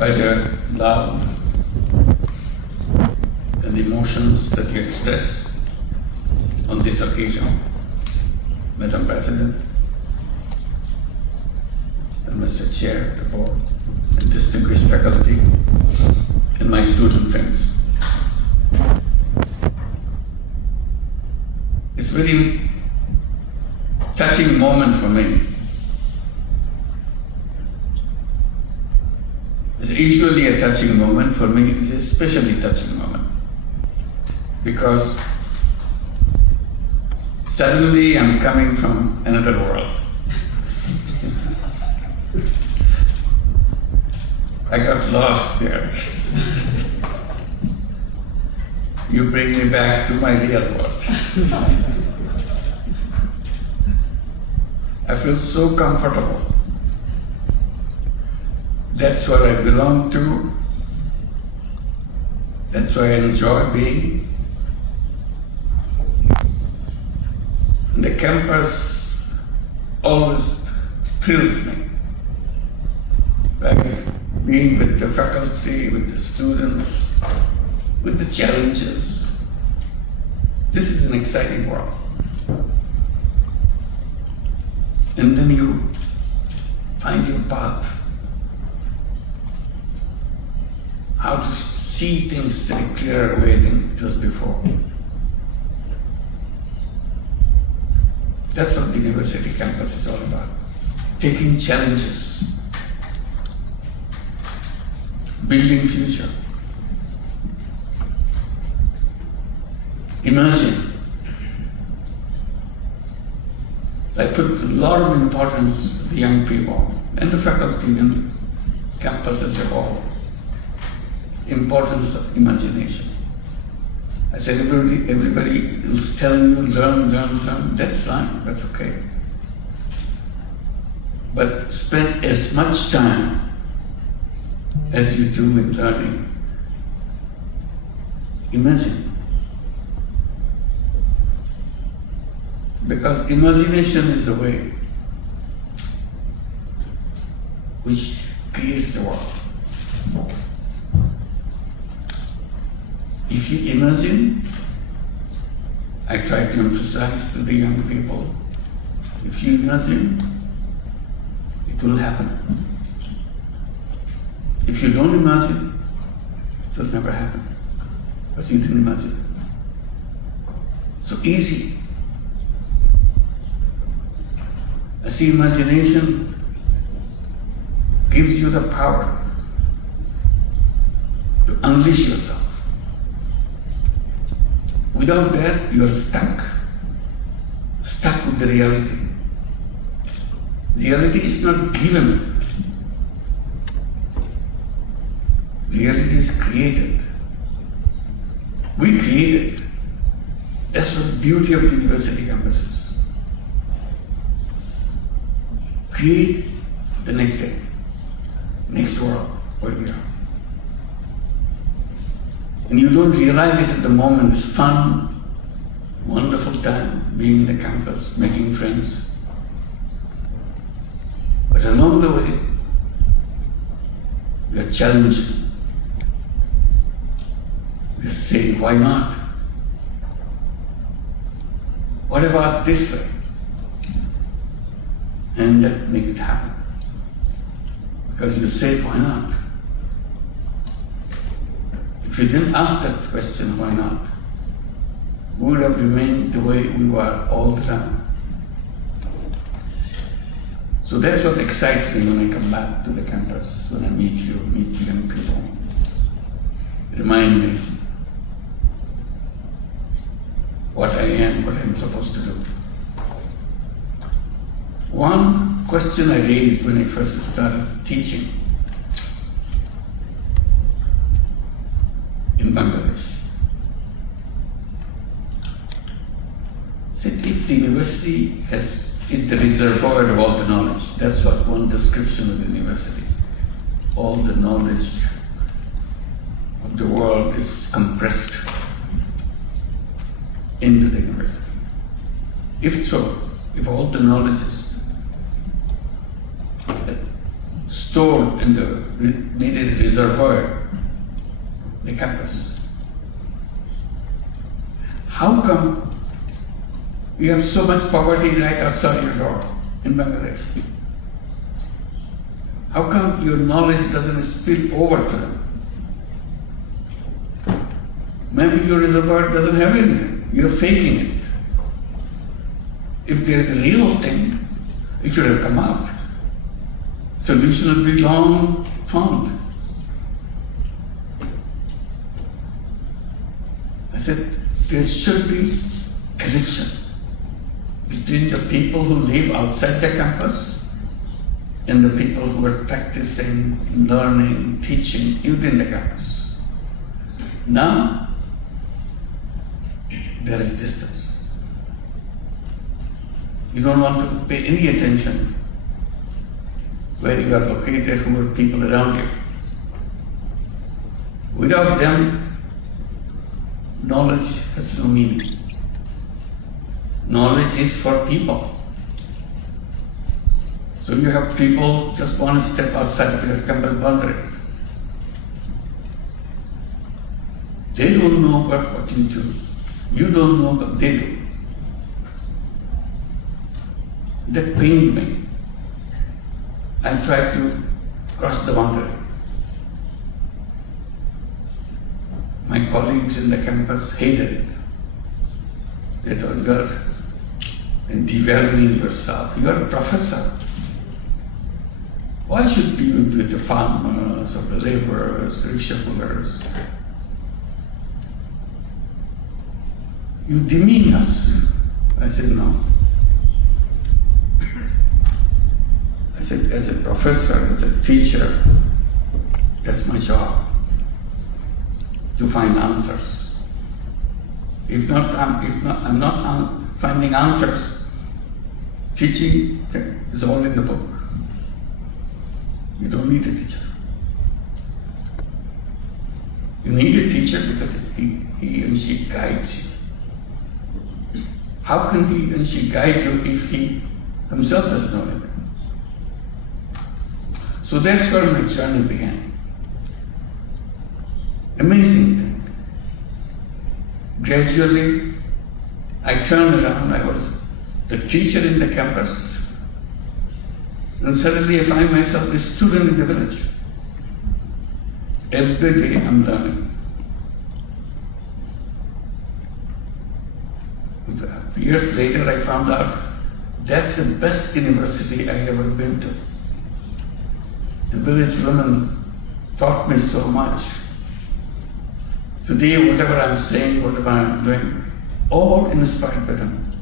by the love and the emotions that you express on this occasion, Madam President and Mr. Chair of the Board, and distinguished faculty, and my student friends. It's a very touching moment for me. It's usually a touching moment. For me, it's a especially touching moment. Because suddenly I'm coming from another world. I got lost there. You bring me back to my real world. I feel so comfortable. That's where I belong to. That's where I enjoy being. And the campus always thrills me. Like being with the faculty, with the students, with the challenges. This is an exciting world. And then you find your path. How to see things in a clearer way than it was before. That's what the university campus is all about. Taking challenges, building future. Imagine. I put a lot of importance to the young people and the faculty and campus as a whole. Importance of imagination. I said, everybody will tell you, learn. That's fine, that's okay. But spend as much time as you do in learning. Imagine. Because imagination is the way which creates the world. If you imagine, I try to emphasize to the young people, if you imagine, it will happen. If you don't imagine, it will never happen, because you didn't imagine. So easy. I see imagination gives you the power to unleash yourself. Without that, you are stuck with the reality. Reality is not given. Reality is created. We create it. That's what the beauty of the university campuses. Create the next day, next world where we are. And you don't realize it at the moment. It's fun, wonderful time being in the campus, making friends. But along the way, we are challenging. We are saying, why not? What about this way? And that make it happen. Because you say, why not? If you didn't ask that question, why not? We would have remained the way we were all the time. So that's what excites me when I come back to the campus, when I meet young people. Remind me what I am, what I'm supposed to do. One question I raised when I first started teaching in Bangladesh. Said, if the university is the reservoir of all the knowledge, that's what one description of the university. All the knowledge of the world is compressed into the university. If so, if all the knowledge is stored in the needed reservoir, the campus. How come you have so much poverty right outside your door in Bangladesh? How come your knowledge doesn't spill over to them? Maybe your reservoir doesn't have anything. You're faking it. If there's a real thing, it should have come out. Solution would be long found. I said, there should be connection between the people who live outside the campus and the people who are practicing, learning, teaching within the campus. Now, there is distance. You don't want to pay any attention where you are located, who are people around you. Without them, knowledge has no meaning. Knowledge is for people. So you have people just one step outside of your campus boundary. They don't know what you do. You don't know what they do. That pained me. I tried to cross the boundary. My colleagues in the campus hated it. They thought you are devaluing yourself. You are a professor. Why should you be with the farmers or the laborers, rickshaw pullers? You demean us. I said, no. I said, as a professor, as a teacher, that's my job, to find answers. If I'm not finding answers. Teaching is all in the book. You don't need a teacher. You need a teacher because he and she guides you. How can he and she guide you if he himself doesn't know anything? So that's where my journey began. Amazing thing. Gradually, I turned around. I was the teacher in the campus, and suddenly I find myself a student in the village. Every day I'm learning. Years later, I found out that's the best university I ever been to. The village women taught me so much. Today, whatever I'm saying, whatever I'm doing, all inspired by them.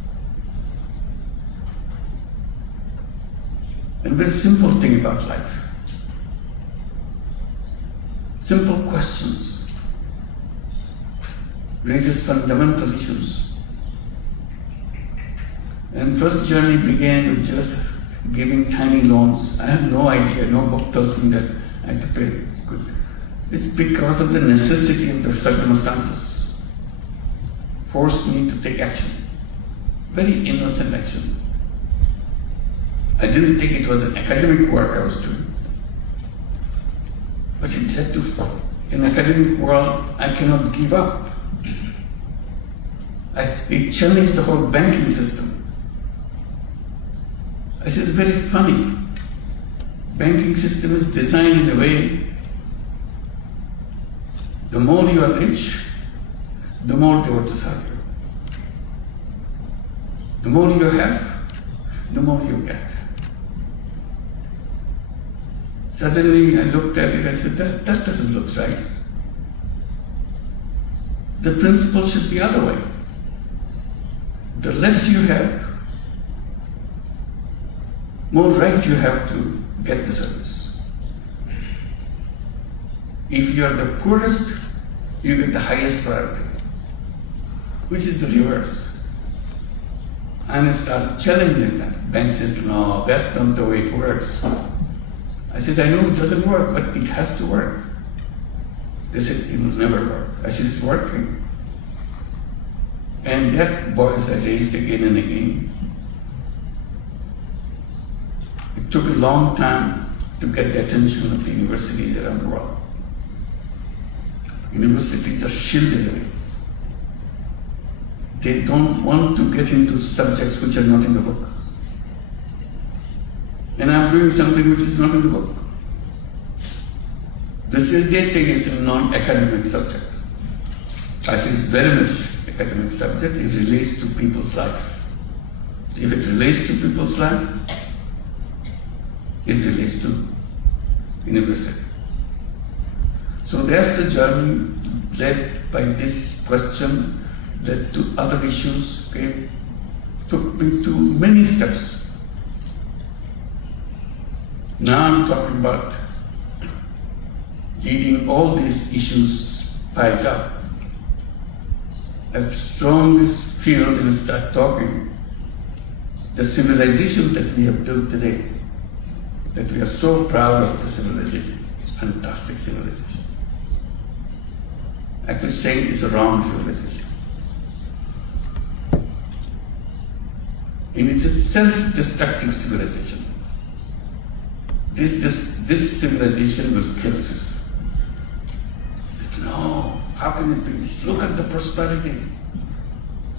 And very simple thing about life. Simple questions raises fundamental issues. And first journey began with just giving tiny loans. I had no idea, no book tells me that I had to pay good. It's because of the necessity of the circumstances forced me to take action. Very innocent action. I didn't think it was an academic work I was doing. But it led to, in academic world, I cannot give up. It challenged the whole banking system. I said, it's very funny. Banking system is designed in a way, the more you are rich, the more they want to serve you. The more you have, the more you get. Suddenly I looked at it, I said, that doesn't look right. The principle should be other way. The less you have, more right you have to get the service. If you are the poorest, you get the highest priority, which is the reverse. And I started challenging that. Bank says, no, that's not the way it works. I said, I know it doesn't work, but it has to work. They said, it will never work. I said, it's working. And that voice I raised again and again. It took a long time to get the attention of the universities around the world. Universities are shielded away. They don't want to get into subjects which are not in the book. And I'm doing something which is not in the book. This is getting is a non-academic subject. As it's very much academic subject, it relates to people's life. If it relates to people's life, it relates to university. So that's the journey led by this question, led to other issues, okay, took me to many steps. Now I'm talking about leading all these issues piled up. I've strongly feel when I start talking, the civilization that we have built today, that we are so proud of the civilization, it's fantastic civilization. I could say it's a wrong civilization. And it's a self-destructive civilization. This civilization will kill us. No, how can it be? Look at the prosperity.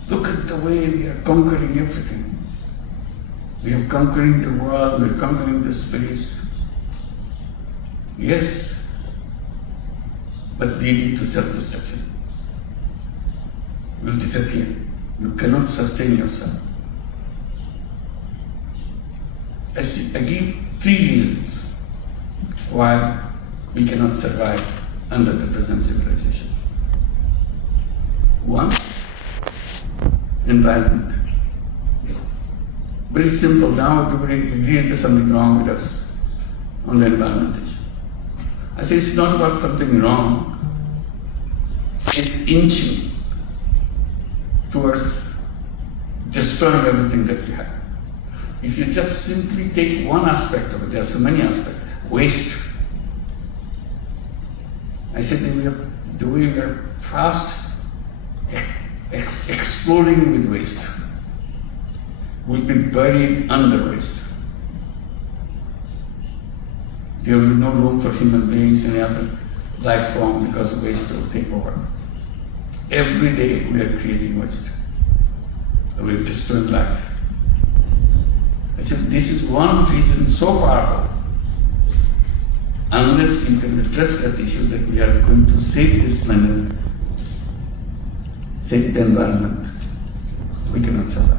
Look at the way we are conquering everything. We are conquering the world, we are conquering the space. Yes, but leading to self-destruction. You will disappear. You cannot sustain yourself. I give 3 reasons why we cannot survive under the present civilization. 1, environment. Very simple. Now everybody agrees there's something wrong with us on the environment issue. I say it's not about something wrong. It's inching towards destroying everything that we have. If you just simply take one aspect of it, there are so many aspects. Waste. I said the way we are fast exploding with waste. Will be buried under waste. There will be no room for human beings, any other life form, because waste will take over. Every day we are creating waste. We are destroying life. I said this is one reason so powerful. Unless you can address that issue that we are going to save this planet, save the environment, we cannot survive.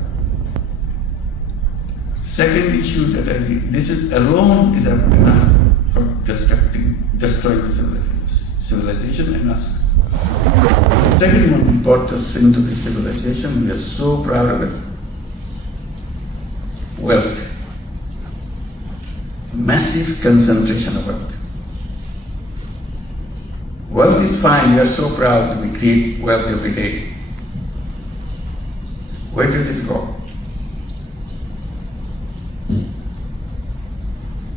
Second issue that this is alone is enough for destroying the civilization and us. The second one brought us into the civilization. We are so proud of it. Wealth. Massive concentration of wealth. Wealth is fine. We are so proud that we create wealth every day. Where does it go?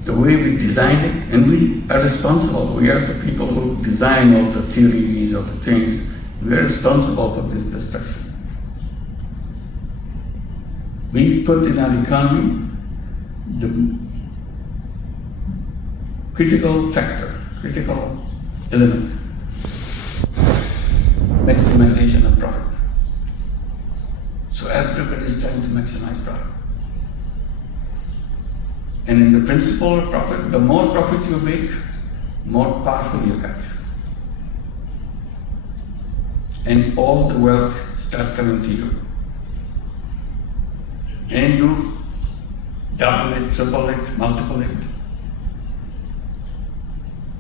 The way we design it, and we are responsible. We are the people who design all the theories, all the things. We are responsible for this destruction. We put in our economy the critical factor, critical element, maximization of profit. So everybody is trying to maximize profit. And in the principle of profit, the more profit you make, more powerful you get. And all the wealth start coming to you. And you double it, triple it, multiple it.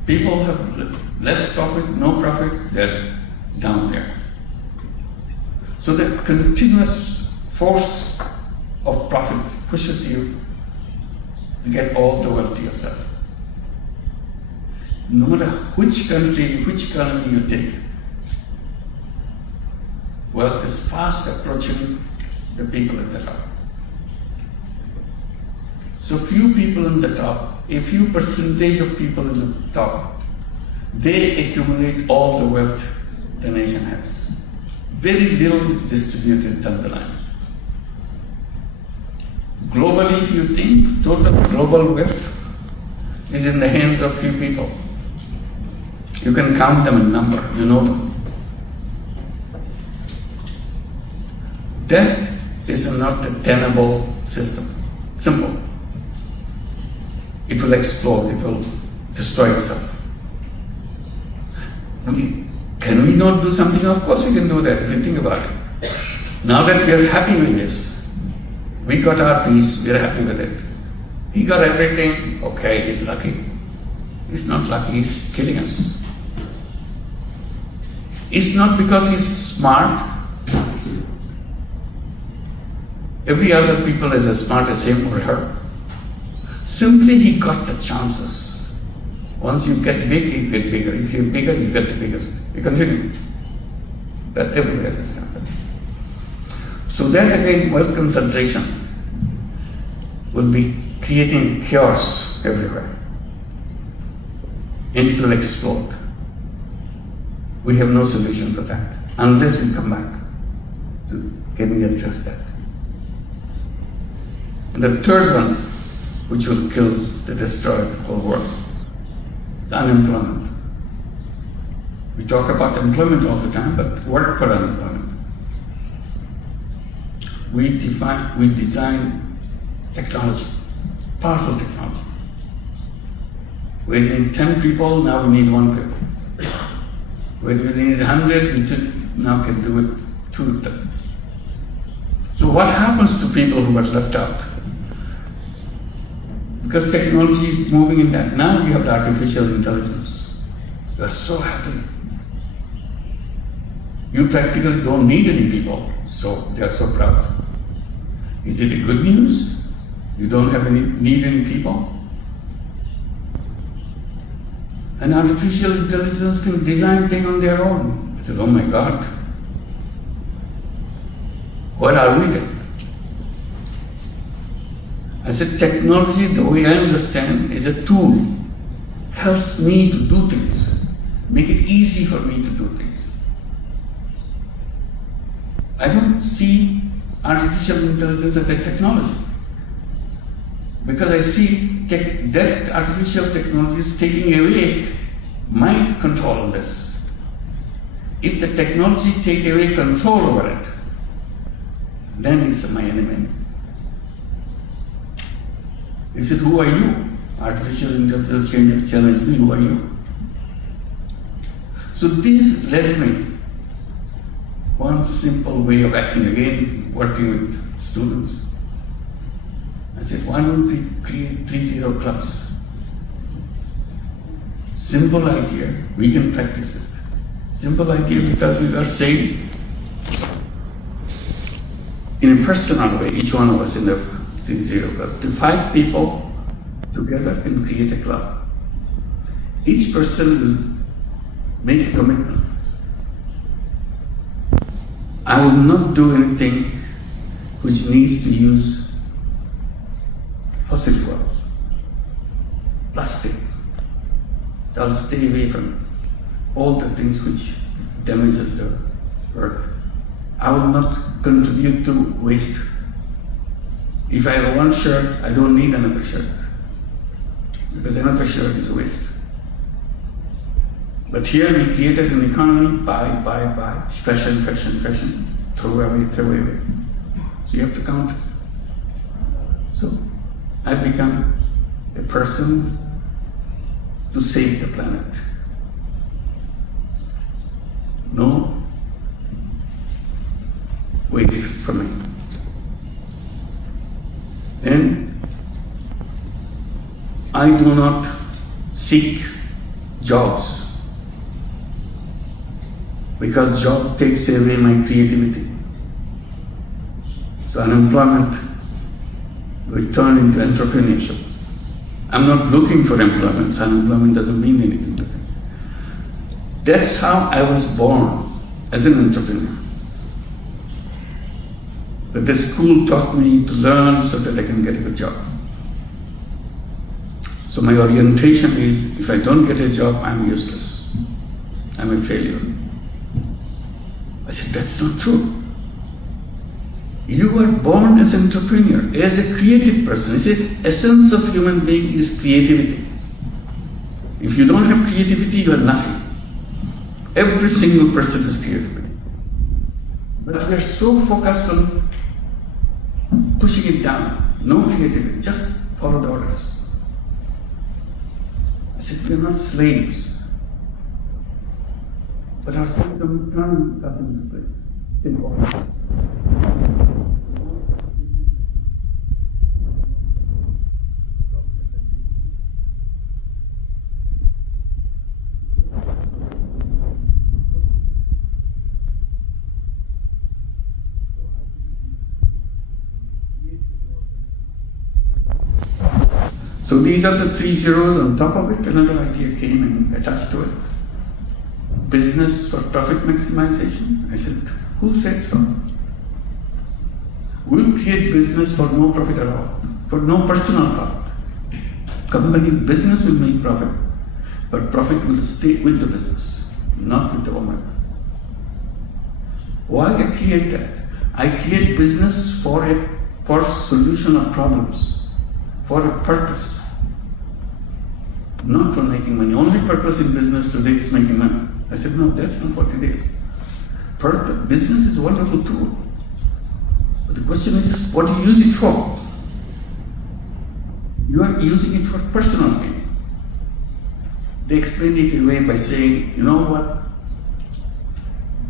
People have less profit, no profit, they're down there. So the continuous force of profit pushes you to get all the wealth to yourself. No matter which country, which economy you take, wealth is fast approaching the people at the top. So few people in the top, a few percentage of people in the top, they accumulate all the wealth the nation has. Very little is distributed down the line. Globally, if you think, total global wealth is in the hands of few people. You can count them in number, you know them. Death is not a tenable system. Simple. It will explode, it will destroy itself. Can we not do something? Of course we can do that if you think about it. Now that we are happy with this, we got our peace, we are happy with it. He got everything, okay, he's lucky. He's not lucky, he's killing us. It's not because he's smart. Every other people is as smart as him or her. Simply he got the chances. Once you get big, you get bigger. If you're bigger, you get the biggest. You continue. That everywhere has happened. So that again, wealth concentration will be creating chaos everywhere. And it will explode. We have no solution for that unless we come back to can we address that. And the third one, which will kill the destroy the whole world, is unemployment. We talk about employment all the time, but work for unemployment. We design technology, powerful technology. We need 10 people, now we need 1 people. Where we need 100, we now can do it 2 of them. So what happens to people who are left out? Because technology is moving in that. Now you have the artificial intelligence. You are so happy. You practically don't need any people, so they are so proud. Is it a good news? You don't have need any people? And artificial intelligence can design things on their own. I said, oh my God. What are we then? I said, technology, the way I understand, is a tool. Helps me to do things. Make it easy for me to do things. I don't see artificial intelligence as a technology. Because I see that artificial technology is taking away my control on this. If the technology takes away control over it, then it's my enemy. He said, who are you? Artificial intelligence came to challenge me, who are you? So this led me one simple way of acting, again, working with students. I said, why don't we create 3-0 clubs? Simple idea, we can practice it. Simple idea because we are saying in a personal way, each one of us in the 3-0 club. The 5 people together can create a club. Each person will make a commitment. I will not do anything which needs to use fossil fuels, plastic. So I'll stay away from all the things which damages the earth. I will not contribute to waste. If I have one shirt, I don't need another shirt, because another shirt is a waste. But here we created an economy, buy, fashion, throw away. So you have to count. So I become a person to save the planet. No waste for me. And I do not seek jobs, because job takes away my creativity. So unemployment will turn into entrepreneurship. I'm not looking for employment, so unemployment doesn't mean anything to me. That's how I was born, as an entrepreneur. But the school taught me to learn so that I can get a good job. So my orientation is, if I don't get a job, I'm useless. I'm a failure. I said, that's not true. You are born as an entrepreneur, as a creative person. You see, essence of human being is creativity. If you don't have creativity, you are nothing. Every single person has creativity. But we are so focused on pushing it down. No creativity, just follow the orders. I said, we are not slaves. But our system turns us into slaves. Think of it. So these are the 3 zeros. On top of it, another idea came and attached to it. Business for profit maximization. I said, who said so? We'll create business for no profit at all, for no personal profit. Company business will make profit, but profit will stay with the business, not with the owner. Why I create that? I create business for solution of problems, for a purpose, not for making money. Only purpose in business today is making money. I said, no, that's not what it is. Business is a wonderful tool. But the question is, what do you use it for? You are using it for personal gain. They explained it away by saying, you know what?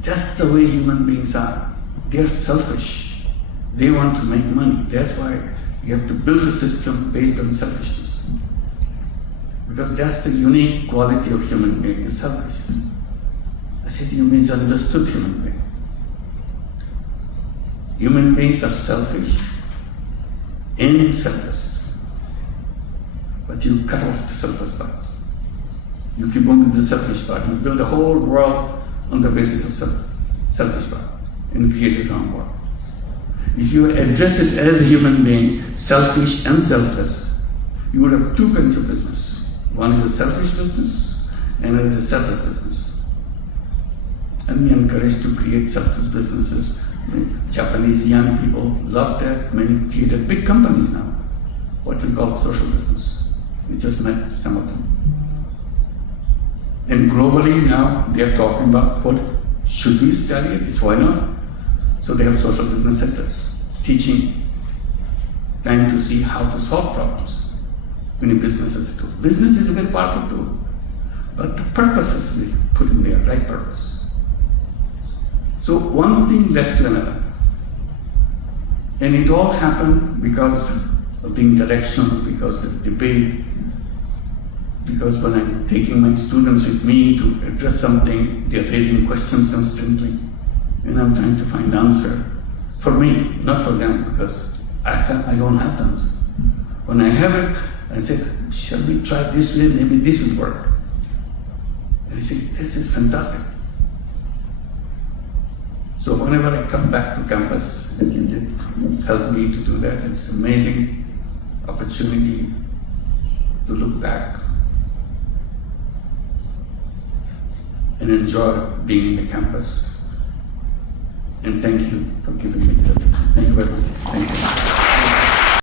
Just the way human beings are. They are selfish. They want to make money. That's why you have to build a system based on selfishness. Because that's the unique quality of human being, is selfish. I said, you misunderstood human being. Human beings are selfish and selfless. But you cut off the selfless part. You keep on with the selfish part. You build the whole world on the basis of selfish part and create a wrong world. If you address it as a human being, selfish and selfless, you would have 2 kinds of business. One is a selfish business, and another is a selfless business. And we encourage to create selfless businesses. Japanese young people love that. Many created big companies now, what we call social business. We just met some of them. And globally now, they are talking about what should we study this, why not? So they have social business centers, teaching, trying to see how to solve problems in a business as a tool. Business is a very powerful tool, but the purpose has to be put in there, right purpose. So one thing led to another. And it all happened because of the interaction, because of the debate, because when I'm taking my students with me to address something, they're raising questions constantly. And I'm trying to find answer for me, not for them, because I don't have the answer. When I have it, I say, shall we try this way? Maybe this will work. And I say, this is fantastic. So whenever I come back to campus, as you did, help me to do that. It's an amazing opportunity to look back and enjoy being in the campus. And thank you for giving me that. Thank you very much. Thank you.